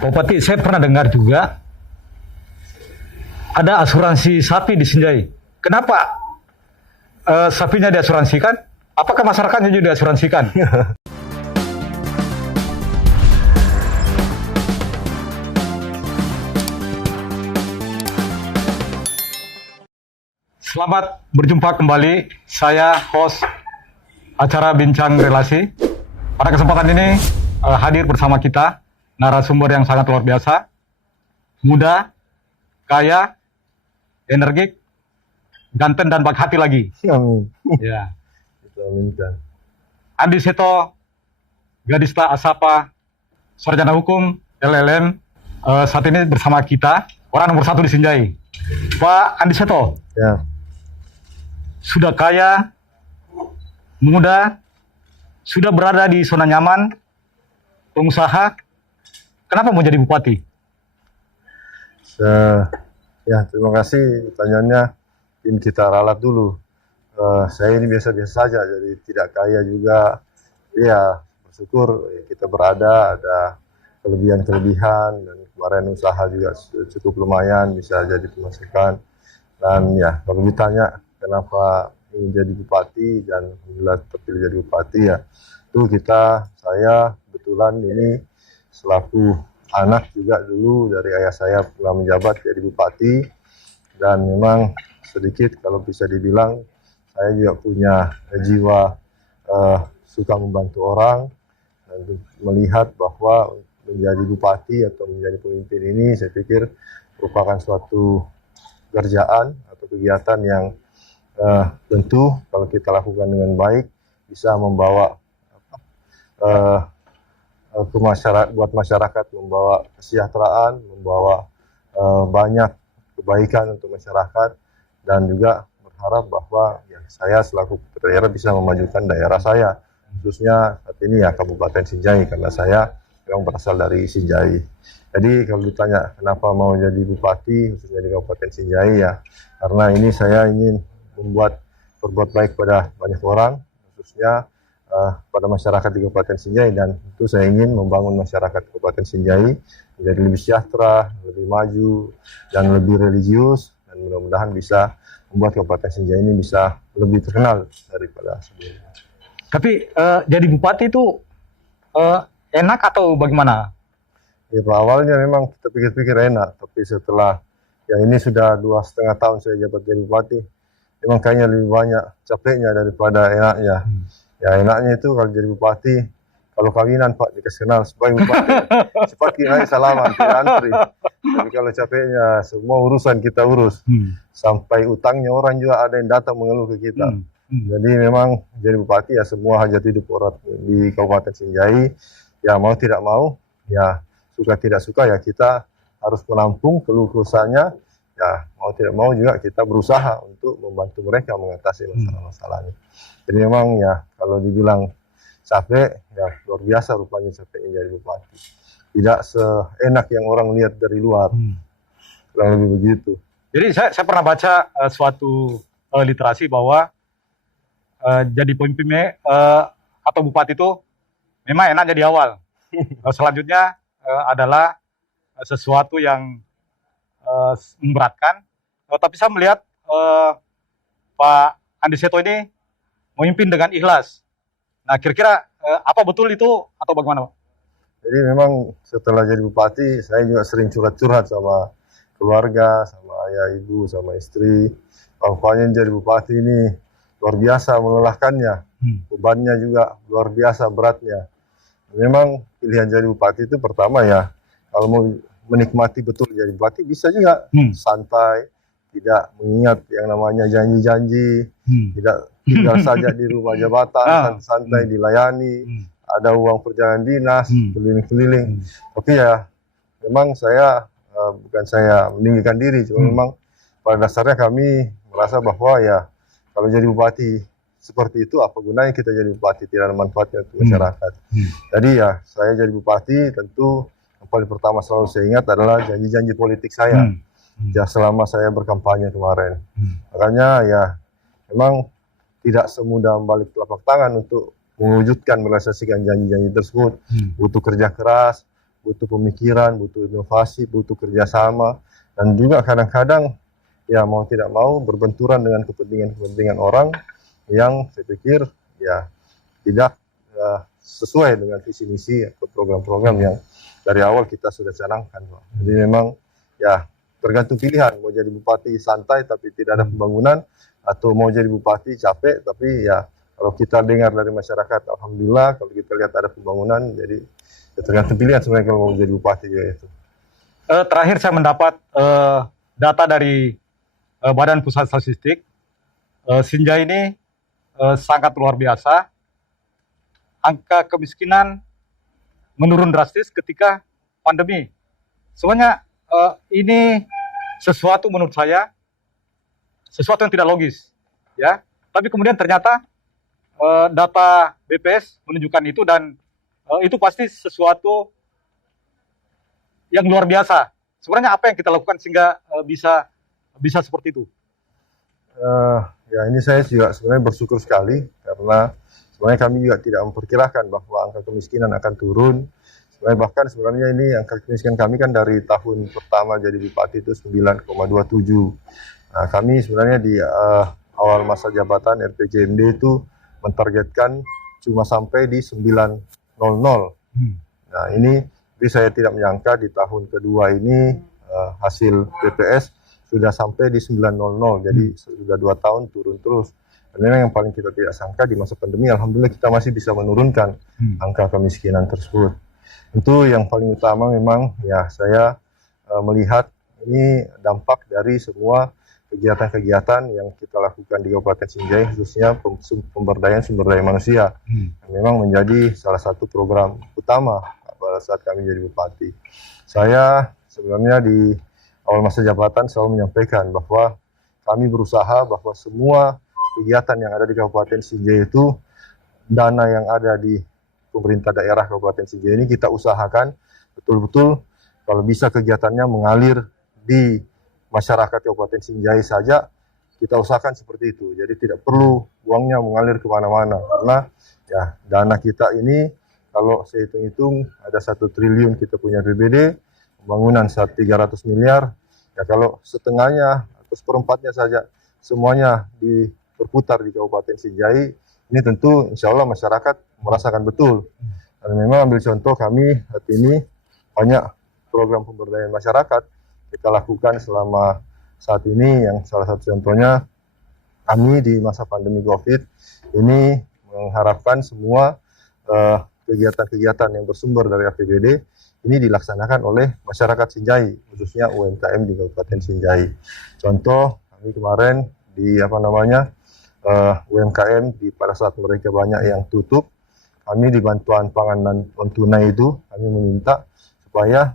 Bupati, saya pernah dengar juga ada asuransi sapi di Sinjai. Kenapa sapinya diasuransikan? Apakah masyarakatnya juga diasuransikan? Selamat berjumpa kembali. Saya host acara Bincang Relasi. Pada kesempatan ini hadir bersama kita narasumber yang sangat luar biasa, muda, kaya, energik, ganteng dan baik hati lagi. Amin. Ya. Kita aminkan. Andi Seto, Gadista Asapa, sarjana hukum, LLM, saat ini bersama kita, orang nomor 1 di Sinjai. Pak Andi Seto, Ya, sudah kaya, muda, sudah berada di zona nyaman, pengusaha, kenapa mau jadi bupati? ya terima kasih pertanyaannya. Ini kita ralat dulu. Saya ini biasa-biasa saja, jadi tidak kaya juga. Ya, bersyukur kita berada, ada kelebihan-kelebihan, dan kemarin usaha juga cukup lumayan, bisa jadi pemasukan. Dan ya, kalau ditanya kenapa ingin jadi bupati dan alhamdulillah terpilih jadi bupati, ya itu saya kebetulan ini selaku anak juga dulu dari ayah saya pernah menjabat jadi bupati, dan memang sedikit kalau bisa dibilang saya juga punya jiwa suka membantu orang, dan melihat bahwa menjadi bupati atau menjadi pemimpin ini saya pikir merupakan suatu kerjaan atau kegiatan yang tentu kalau kita lakukan dengan baik bisa membawa ke masyarakat, buat masyarakat, membawa kesejahteraan, membawa banyak kebaikan untuk masyarakat, dan juga berharap bahwa ya, saya selaku putra daerah bisa memajukan daerah saya, khususnya saat ini ya Kabupaten Sinjai, karena saya memang berasal dari Sinjai. Jadi kalau ditanya kenapa mau jadi bupati khususnya di Kabupaten Sinjai, ya karena ini saya ingin berbuat baik pada banyak orang, khususnya pada masyarakat di Kabupaten Sinjai, dan itu saya ingin membangun masyarakat Kabupaten Sinjai menjadi lebih sejahtera, lebih maju, dan lebih religius, dan mudah-mudahan bisa membuat Kabupaten Sinjai ini bisa lebih terkenal daripada sebelumnya. Tapi jadi bupati itu enak atau bagaimana? Ya Pak, awalnya memang kita pikir-pikir enak, tapi setelah ya ini sudah 2,5 tahun saya jabat jadi bupati, memang kayaknya lebih banyak capeknya daripada enaknya. Ya enaknya itu kalau jadi bupati, kalau kawinan Pak dikasih kenal sebagai bupati, cepat kita salaman, tidak antri. Tapi kalau capeknya semua urusan kita urus, sampai utangnya orang juga ada yang datang mengeluh ke kita. Jadi memang jadi bupati ya semua hajat hidup orang di Kabupaten Sinjai, ya mau tidak mau, ya suka tidak suka ya kita harus menampung keluh kesahnya. Ya mau tidak mau juga kita berusaha untuk membantu mereka mengatasi masalah-masalahnya. Jadi memang ya kalau dibilang capek, ya luar biasa rupanya capeknya jadi bupati. Tidak seenak yang orang lihat dari luar, kurang lebih begitu. Jadi saya pernah baca suatu literasi bahwa jadi pemimpin atau bupati itu memang enak jadi awal. Selanjutnya adalah sesuatu yang memberatkan, tapi saya melihat Pak Andi Seto ini memimpin dengan ikhlas. Nah, kira-kira apa betul itu atau bagaimana, Pak? Jadi memang setelah jadi bupati, saya juga sering curhat-curhat sama keluarga, sama ayah, ibu, sama istri. Pokoknya jadi bupati ini luar biasa melelahkannya, bebannya juga luar biasa beratnya. Memang pilihan jadi bupati itu pertama ya, kalau mau menikmati betul jadi bupati bisa juga santai, tidak mengingat yang namanya janji-janji, tidak tinggal saja di rumah jabatan, santai dilayani, ada uang perjalanan dinas, keliling-keliling. Tapi ya memang saya bukan saya meninggikan diri, cuma memang pada dasarnya kami merasa bahwa ya kalau jadi bupati seperti itu apa gunanya kita jadi bupati, tidak ada manfaatnya untuk masyarakat. Jadi ya saya jadi bupati tentu yang paling pertama selalu saya ingat adalah janji-janji politik saya ya selama saya berkampanye kemarin. Makanya ya memang tidak semudah membalik telapak tangan untuk mewujudkan merealisasikan janji-janji tersebut. Butuh kerja keras, butuh pemikiran, butuh inovasi, butuh kerjasama, dan juga kadang-kadang ya mau tidak mau berbenturan dengan kepentingan-kepentingan orang yang saya pikir ya tidak sesuai dengan visi misi atau program-program yang dari awal kita sudah canangkan, Pak. Jadi memang ya tergantung pilihan, mau jadi bupati santai tapi tidak ada pembangunan, atau mau jadi bupati capek tapi ya kalau kita dengar dari masyarakat, alhamdulillah kalau kita lihat ada pembangunan, jadi ya tergantung pilihan sebenarnya kalau mau jadi bupati ya itu. Terakhir saya mendapat data dari Badan Pusat Statistik, Sinjai ini sangat luar biasa. Angka kemiskinan menurun drastis ketika pandemi. Sebenarnya ini sesuatu menurut saya sesuatu yang tidak logis, ya. Tapi kemudian ternyata data BPS menunjukkan itu, dan itu pasti sesuatu yang luar biasa. Sebenarnya apa yang kita lakukan sehingga bisa seperti itu? Ya ini saya juga sebenarnya bersyukur sekali karena sebenarnya kami juga tidak memperkirakan bahwa angka kemiskinan akan turun. Sebenarnya ini angka kemiskinan kami kan dari tahun pertama jadi bupati itu 9,27. Nah, kami sebenarnya di awal masa jabatan RPJMD itu mentargetkan cuma sampai di 900. Nah ini, tapi saya tidak menyangka di tahun kedua ini hasil BPS sudah sampai di 900, jadi sudah 2 tahun turun terus. Dan memang yang paling kita tidak sangka di masa pandemi, alhamdulillah kita masih bisa menurunkan angka kemiskinan tersebut. Tentu yang paling utama memang ya saya melihat ini dampak dari semua kegiatan-kegiatan yang kita lakukan di Kabupaten Sinjai, khususnya pemberdayaan sumber daya manusia. Yang memang menjadi salah satu program utama pada saat kami jadi bupati. Saya sebenarnya di awal masa jabatan selalu menyampaikan bahwa kami berusaha bahwa semua kegiatan yang ada di Kabupaten Sinjai itu, dana yang ada di pemerintah daerah Kabupaten Sinjai ini kita usahakan betul-betul kalau bisa kegiatannya mengalir di masyarakat Kabupaten Sinjai saja, kita usahakan seperti itu. Jadi tidak perlu uangnya mengalir kemana-mana, karena ya dana kita ini kalau saya hitung-hitung ada 1 triliun kita punya APBD, pembangunan 300 miliar, ya kalau setengahnya atau seperempatnya saja semuanya berputar di Kabupaten Sinjai, ini tentu insya Allah masyarakat merasakan betul. Dan memang ambil contoh kami saat ini banyak program pemberdayaan masyarakat kita lakukan selama saat ini, yang salah satu contohnya kami di masa pandemi COVID ini mengharapkan semua kegiatan-kegiatan yang bersumber dari APBD ini dilaksanakan oleh masyarakat Sinjai, khususnya UMKM di Kabupaten Sinjai. Contoh kami kemarin di UMKM pada saat mereka banyak yang tutup, kami di bantuan pangan dan non tunai itu kami meminta supaya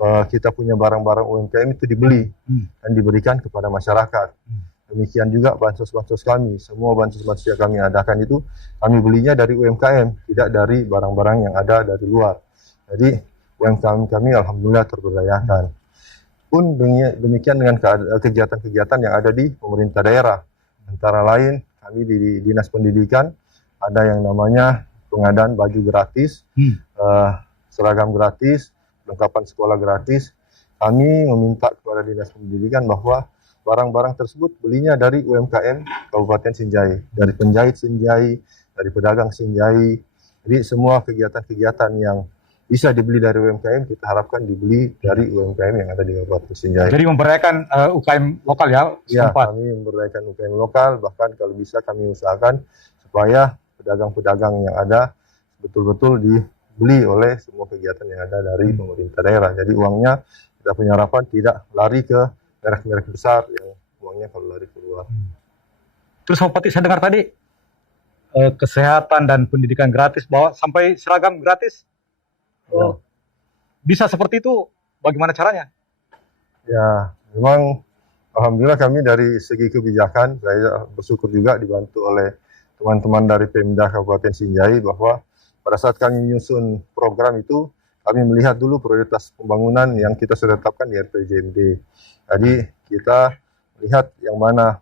kita punya barang-barang UMKM itu dibeli dan diberikan kepada masyarakat. Demikian juga bansos-bansos kami, semua bansos-bansos yang kami adakan itu kami belinya dari UMKM, tidak dari barang-barang yang ada dari luar. Jadi UMKM kami alhamdulillah terberdayakan. Pun demikian dengan kegiatan-kegiatan yang ada di pemerintah daerah. Antara lain kami di Dinas Pendidikan ada yang namanya pengadaan baju gratis, seragam gratis, lengkapan sekolah gratis. Kami meminta kepada Dinas Pendidikan bahwa barang-barang tersebut belinya dari UMKM Kabupaten Sinjai, dari penjahit Sinjai, dari pedagang Sinjai. Jadi semua kegiatan-kegiatan yang bisa dibeli dari UMKM kita harapkan dibeli dari UMKM yang ada di Kabupaten Sinjai. Jadi memberdayakan UKM lokal ya? Ya, kami memberdayakan UKM lokal, bahkan kalau bisa kami usahakan supaya pedagang-pedagang yang ada betul-betul dibeli oleh semua kegiatan yang ada dari pemerintah daerah. Jadi uangnya kita punya harapan tidak lari ke merek-merek besar yang uangnya kalau lari keluar. Terus Bupati, saya dengar tadi kesehatan dan pendidikan gratis, bahwa sampai seragam gratis. Bisa seperti itu, bagaimana caranya? Ya, memang alhamdulillah kami dari segi kebijakan, saya bersyukur juga dibantu oleh teman-teman dari Pemda Kabupaten Sinjai bahwa pada saat kami menyusun program itu, kami melihat dulu prioritas pembangunan yang kita sudah tetapkan di RPJMD. Jadi kita lihat yang mana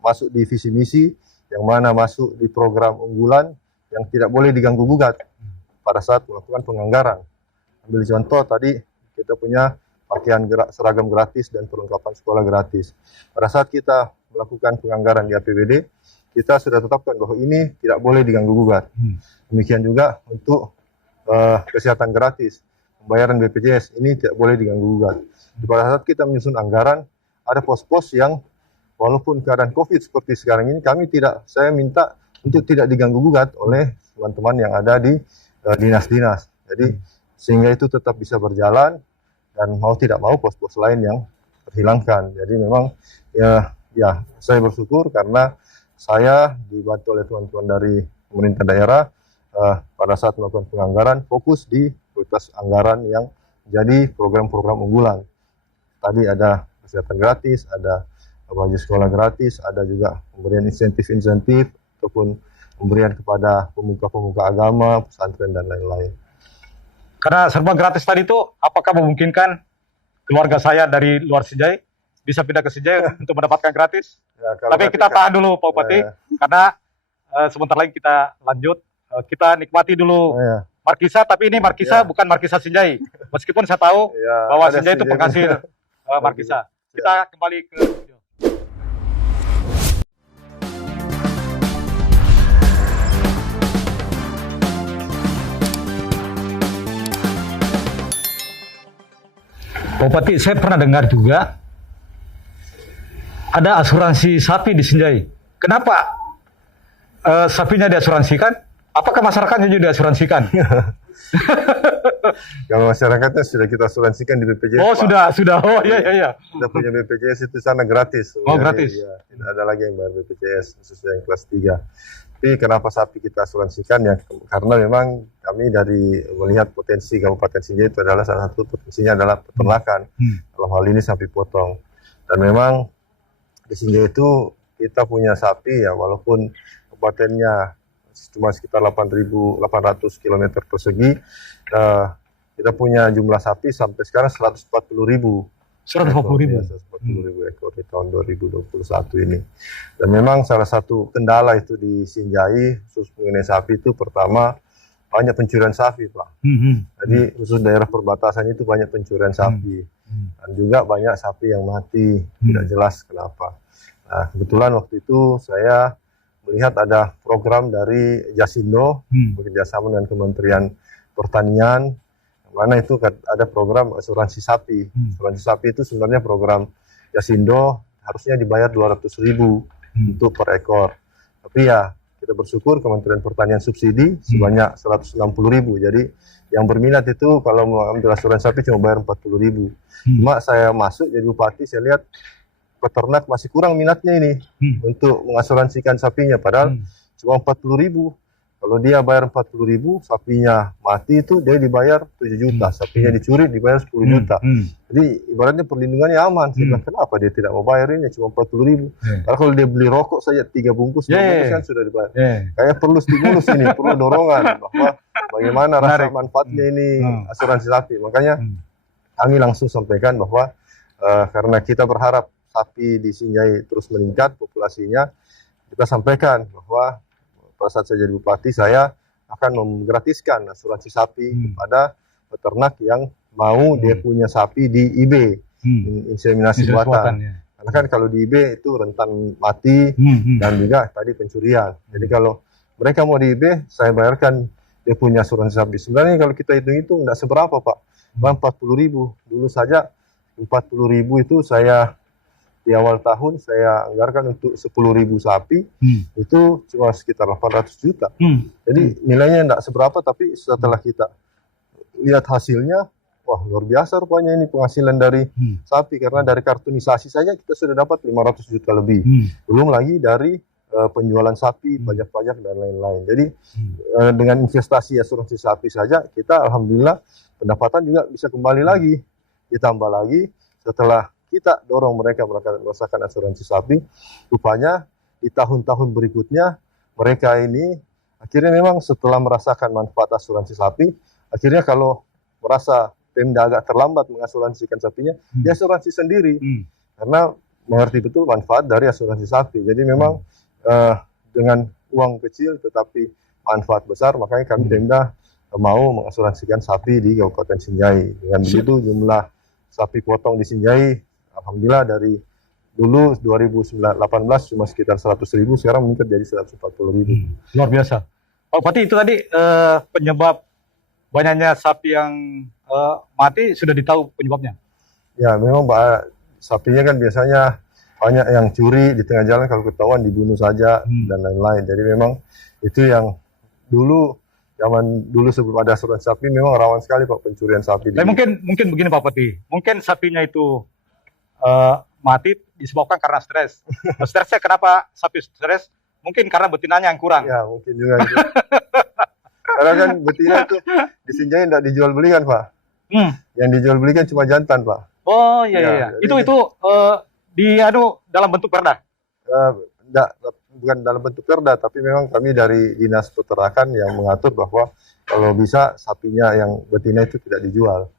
masuk di visi misi, yang mana masuk di program unggulan, yang tidak boleh diganggu gugat pada saat melakukan penganggaran. Ambil contoh tadi kita punya pakaian seragam gratis dan perlengkapan sekolah gratis. Pada saat kita melakukan penganggaran di APBD, kita sudah tetapkan bahwa ini tidak boleh diganggu gugat. Demikian juga untuk kesehatan gratis, pembayaran BPJS ini tidak boleh diganggu gugat. Pada saat kita menyusun anggaran, ada pos-pos yang walaupun keadaan COVID seperti sekarang ini, saya minta untuk tidak diganggu gugat oleh teman-teman yang ada di dinas-dinas. Jadi sehingga itu tetap bisa berjalan dan mau tidak mau pos-pos lain yang terhilangkan. Jadi memang ya saya bersyukur karena saya dibantu oleh teman-teman dari pemerintah daerah pada saat melakukan penganggaran fokus di prioritas anggaran yang menjadi program-program unggulan. Tadi ada kesehatan gratis, ada baju sekolah gratis, ada juga pemberian insentif-insentif ataupun pemberian kepada pemuka-pemuka agama, pesantren dan lain-lain. Karena serba gratis tadi itu, apakah memungkinkan keluarga saya dari luar Sinjai bisa pindah ke Sinjai untuk mendapatkan gratis? Ya, tapi kita tahan dulu Pak Bupati, karena sebentar lagi kita lanjut, kita nikmati dulu Markisa, tapi ini Markisa bukan Markisa Sinjai. Meskipun saya tahu bahwa Sinjai itu penghasil Markisa. Kita kembali ke video. Bupati, saya pernah dengar juga ada asuransi sapi di Sinjai. Kenapa sapinya diasuransikan? Apakah masyarakatnya juga diasuransikan? Kalau masyarakatnya sudah kita asuransikan di BPJS. Oh, Pak. sudah. Oh, iya. Kita punya BPJS itu sana gratis. Oh, gratis. Ya, tidak ada lagi yang bayar BPJS, khususnya yang kelas 3. Tapi kenapa sapi kita asuransikan ya? Karena memang kami dari melihat potensi Kabupaten Sinjai itu adalah salah satu potensinya adalah peternakan. Dalam hal ini sapi potong. Dan memang di Sinjai itu kita punya sapi ya, walaupun kabupatennya cuma sekitar 8.800 km persegi, kita punya jumlah sapi sampai sekarang 140.000. 140.000 ekor di tahun 2021 ini. Dan memang salah satu kendala itu di Sinjai khusus mengenai sapi itu pertama banyak pencurian sapi, Pak. Jadi khusus daerah perbatasan itu banyak pencurian sapi. Dan juga banyak sapi yang mati, tidak jelas kenapa. Nah, kebetulan waktu itu saya melihat ada program dari Jasindo bekerjasama dengan Kementerian Pertanian, mana itu ada program asuransi sapi. Asuransi sapi itu sebenarnya program Jasindo harusnya dibayar 200.000 untuk per ekor. Tapi ya kita bersyukur Kementerian Pertanian subsidi sebanyak 160.000. Jadi yang berminat itu kalau mau ambil asuransi sapi cuma bayar 40.000. Cuma saya masuk jadi bupati, saya lihat peternak masih kurang minatnya ini untuk mengasuransikan sapinya, padahal cuma 40.000. Kalau dia bayar 40.000, sapinya mati itu dia dibayar 7 juta, sapinya dicuri dibayar 10 juta. Jadi ibaratnya perlindungannya aman. Saya bilang, kenapa dia tidak mau bayar ini cuma 40.000? Karena kalau dia beli rokok saja 3 bungkus, 2 bungkus kan sudah dibayar. Kayak perlu stimulus ini, perlu dorongan bahwa bagaimana rasa manfaatnya ini asuransi sapi. Makanya kami langsung sampaikan bahwa karena kita berharap sapi di Sinjai terus meningkat populasinya, kita sampaikan bahwa pada saat saya jadi bupati, saya akan menggratiskan asuransi sapi kepada peternak yang mau dia punya sapi di IB, inseminasi buatan. Karena kan kalau di IB itu rentan mati dan juga tadi pencurian. Jadi kalau mereka mau di IB, saya bayarkan dia punya asuransi sapi. Sebenarnya kalau kita hitung-hitung tidak seberapa, Pak. 40.000. Dulu saja 40.000 itu saya di awal tahun saya anggarkan untuk 10.000 sapi, itu cuma sekitar 800 juta. Jadi nilainya tidak seberapa, tapi setelah kita lihat hasilnya, wah luar biasa rupanya ini penghasilan dari sapi, karena dari kartunisasi saja kita sudah dapat 500 juta lebih. Belum lagi dari penjualan sapi, pajak-pajak dan lain-lain. Jadi dengan investasi asuransi sapi saja, kita alhamdulillah pendapatan juga bisa kembali lagi. Ditambah lagi setelah kita dorong mereka merasakan asuransi sapi, rupanya di tahun-tahun berikutnya mereka ini akhirnya memang setelah merasakan manfaat asuransi sapi, akhirnya kalau merasa Pemda agak terlambat mengasuransikan sapinya, dia asuransi sendiri karena mengerti betul manfaat dari asuransi sapi. Jadi memang dengan uang kecil tetapi manfaat besar, makanya kami Pemda mau mengasuransikan sapi di Kabupaten Sinjai. Dengan begitu jumlah sapi potong di Sinjai, alhamdulillah dari dulu 2018 cuma sekitar 100.000, sekarang meningkat jadi 140.000. Luar biasa. Pak Bupati, itu tadi penyebab banyaknya sapi yang mati sudah ditahu penyebabnya. Ya, memang sapinya kan biasanya banyak yang curi di tengah jalan, kalau ketahuan dibunuh saja dan lain-lain. Jadi memang itu yang dulu, zaman dulu sebelum ada asuransi sapi, memang rawan sekali Pak pencurian sapi. Tapi mungkin begini Pak Bupati, mungkin sapinya itu mati disebabkan karena stres. Stresnya kenapa sapi stres? Mungkin karena betinanya yang kurang. Ya, mungkin juga itu. Karena kan betina itu di Sinjai tidak dijual belikan Pak. Yang dijual belikan cuma jantan Pak. Oh iya iya. Itu dalam bentuk perda. Bukan dalam bentuk perda, tapi memang kami dari Dinas Peternakan yang mengatur bahwa kalau bisa sapinya yang betina itu tidak dijual.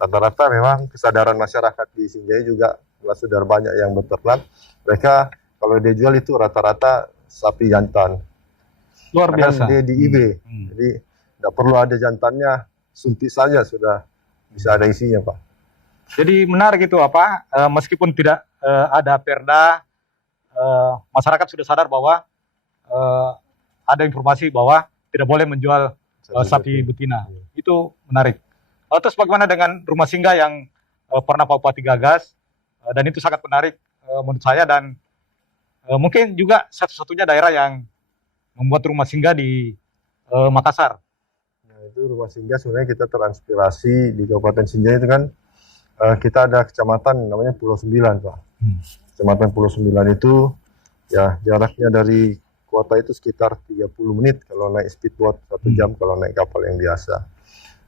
Rata-rata memang kesadaran masyarakat di Sinjai juga sudah banyak yang beternak. Mereka kalau dia jual itu rata-rata sapi jantan. Luar biasa. Dia di IB, jadi tidak perlu ada jantannya, suntik saja sudah bisa ada isinya Pak. Jadi menarik itu meskipun tidak ada perda, masyarakat sudah sadar bahwa ada informasi bahwa tidak boleh menjual sapi betina. Itu menarik. Terus bagaimana dengan rumah singgah yang pernah Pak Bupati gagas, dan itu sangat menarik menurut saya, dan mungkin juga satu-satunya daerah yang membuat rumah singgah di Makassar. Nah, itu rumah singgah sebenarnya kita terinspirasi di Kabupaten Sinjai itu kan, kita ada kecamatan namanya Pulau Sembilan Pak. Kecamatan Pulau Sembilan itu ya jaraknya dari kota itu sekitar 30 menit kalau naik speedboat, 1 jam kalau naik kapal yang biasa.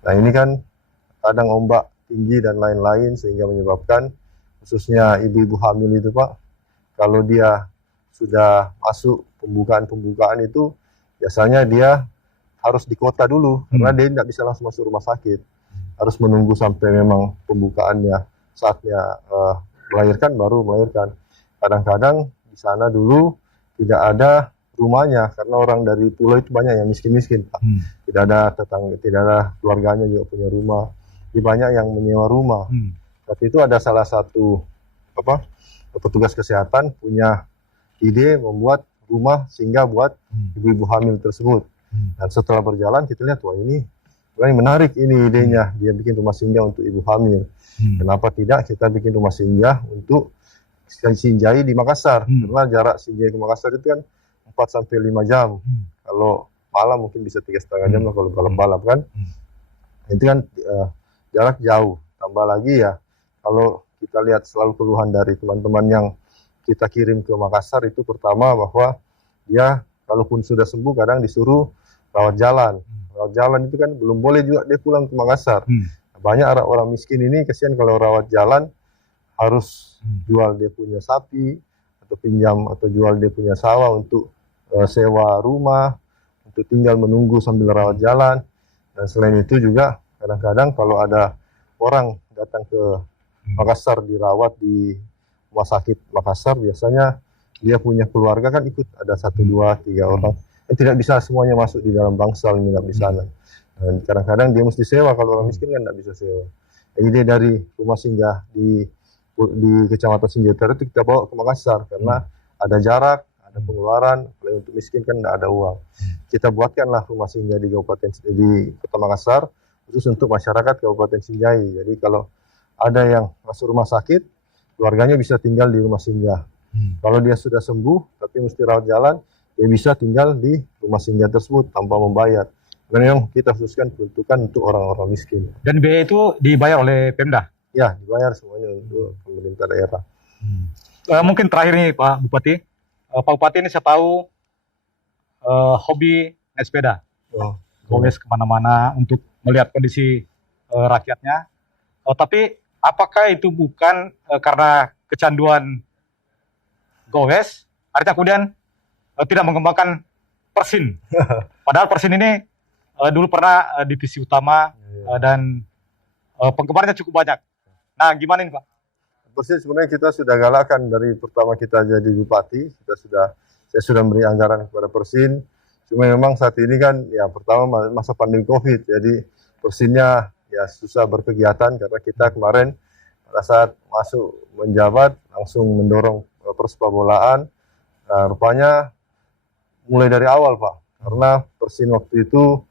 Nah ini kan kadang ombak tinggi dan lain-lain sehingga menyebabkan khususnya ibu-ibu hamil itu Pak, kalau dia sudah masuk pembukaan itu biasanya dia harus di kota dulu karena dia tidak bisa langsung masuk rumah sakit, harus menunggu sampai memang pembukaannya, saatnya melahirkan baru melahirkan. Kadang-kadang di sana dulu tidak ada rumahnya karena orang dari pulau itu banyak yang miskin-miskin Pak. Tidak ada tetangga, tidak ada keluarganya juga punya rumah. Jadi banyak yang menyewa rumah. Tapi itu ada salah satu petugas kesehatan punya ide membuat rumah singgah buat ibu-ibu hamil tersebut. Dan setelah berjalan kita lihat, wah ini menarik ini idenya, dia bikin rumah singgah untuk ibu hamil. Kenapa tidak kita bikin rumah singgah untuk Sinjai di Makassar? Karena jarak Sinjai ke Makassar itu kan 4-5 jam. Kalau malam mungkin bisa 3,5 jam lah kalau balap-balap kan. Itu kan jarak jauh. Tambah lagi ya, kalau kita lihat selalu keluhan dari teman-teman yang kita kirim ke Makassar itu pertama bahwa dia kalaupun sudah sembuh kadang disuruh rawat jalan. Rawat jalan itu kan belum boleh juga dia pulang ke Makassar. Banyak orang miskin ini kasihan kalau rawat jalan harus jual dia punya sapi atau pinjam atau jual dia punya sawah untuk sewa rumah, untuk tinggal menunggu sambil rawat jalan. Dan selain itu juga kadang-kadang kalau ada orang datang ke Makassar dirawat di rumah sakit Makassar, biasanya dia punya keluarga kan ikut, ada 1, 2, 3 orang. Dan tidak bisa semuanya masuk di dalam bangsal, nginap di sana. Dan kadang-kadang dia mesti sewa, kalau orang miskin kan tidak bisa sewa. Ide dari rumah singgah di Kecamatan Sinjai Utara itu kita bawa ke Makassar karena ada jarak, ada pengeluaran, kalau untuk miskin kan tidak ada uang. Kita buatkanlah rumah singgah di Kota Makassar khusus untuk masyarakat Kabupaten Sinjai. Jadi kalau ada yang masuk rumah sakit, keluarganya bisa tinggal di rumah singgah. Kalau dia sudah sembuh tapi mesti rawat jalan, dia bisa tinggal di rumah singgah tersebut tanpa membayar. Karena yang kita khususkan peruntukan untuk orang-orang miskin. Dan biaya itu dibayar oleh Pemda? Ya, dibayar semuanya untuk pemerintah daerah. Mungkin terakhir nih Pak Bupati, Pak Bupati ini saya tahu hobi naik sepeda, gowes kemana-mana untuk melihat kondisi rakyatnya. Tapi apakah itu bukan karena kecanduan gowes, artinya kemudian tidak mengembangkan Persin? Padahal Persin ini dulu pernah divisi utama dan penggemarnya cukup banyak. Nah, gimana ini Pak? Persin sebenarnya kita sudah galakkan dari pertama kita jadi bupati, saya sudah beri anggaran kepada Persin Cuma memang saat ini kan ya pertama masa pandemi COVID, jadi Persinnya ya susah berkegiatan karena kita kemarin pada saat masuk menjabat langsung mendorong persepak bolaan. Nah, rupanya mulai dari awal Pak, karena Persin waktu itu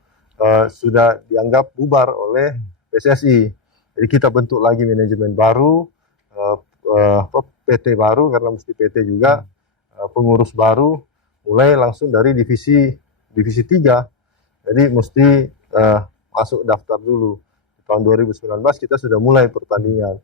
sudah dianggap bubar oleh PSSI. Jadi kita bentuk lagi manajemen baru, PT baru karena mesti PT juga, pengurus baru, mulai langsung dari divisi 3. Jadi mesti masuk daftar dulu. Tahun 2019 kita sudah mulai pertandingan.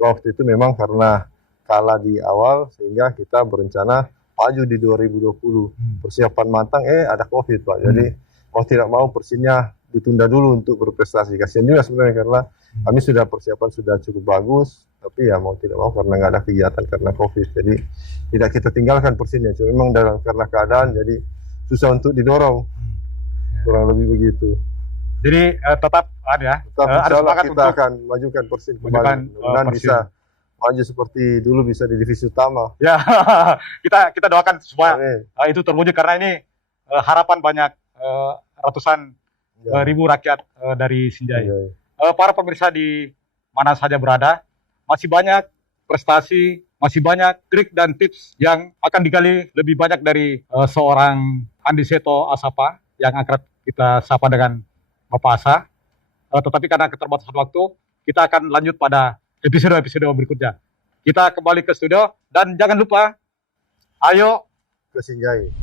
Waktu itu memang karena kalah di awal sehingga kita berencana maju di 2020. Persiapan matang ada COVID Pak. Jadi mau tidak mau Persinnya ditunda dulu untuk berprestasi. Kasihan juga sebenarnya karena kami sudah persiapan sudah cukup bagus, tapi ya mau tidak mau karena nggak ada kegiatan karena COVID. Jadi tidak kita tinggalkan Persinnya. Cuma memang karena keadaan jadi susah untuk didorong. Kurang lebih begitu. Jadi tetap ada Insya Allah semangat kita untuk akan majukan Persin kembali. majukan, Mudah-mudahan Persin. bisa maju seperti dulu, bisa di divisi utama. ya kita doakan supaya Amin. itu terwujud karena ini harapan banyak ratusan Ya. ribu rakyat dari Sinjai. Ya. Para pemirsa di mana saja berada, masih banyak prestasi, masih banyak trik dan tips yang akan digali lebih banyak dari seorang Andi Seto Asapa yang akrab kita sapa dengan Bapak Asa. Tetapi karena keterbatasan waktu, kita akan lanjut pada episode-episode berikutnya. Kita kembali ke studio dan jangan lupa, ayo Ke Sinjai.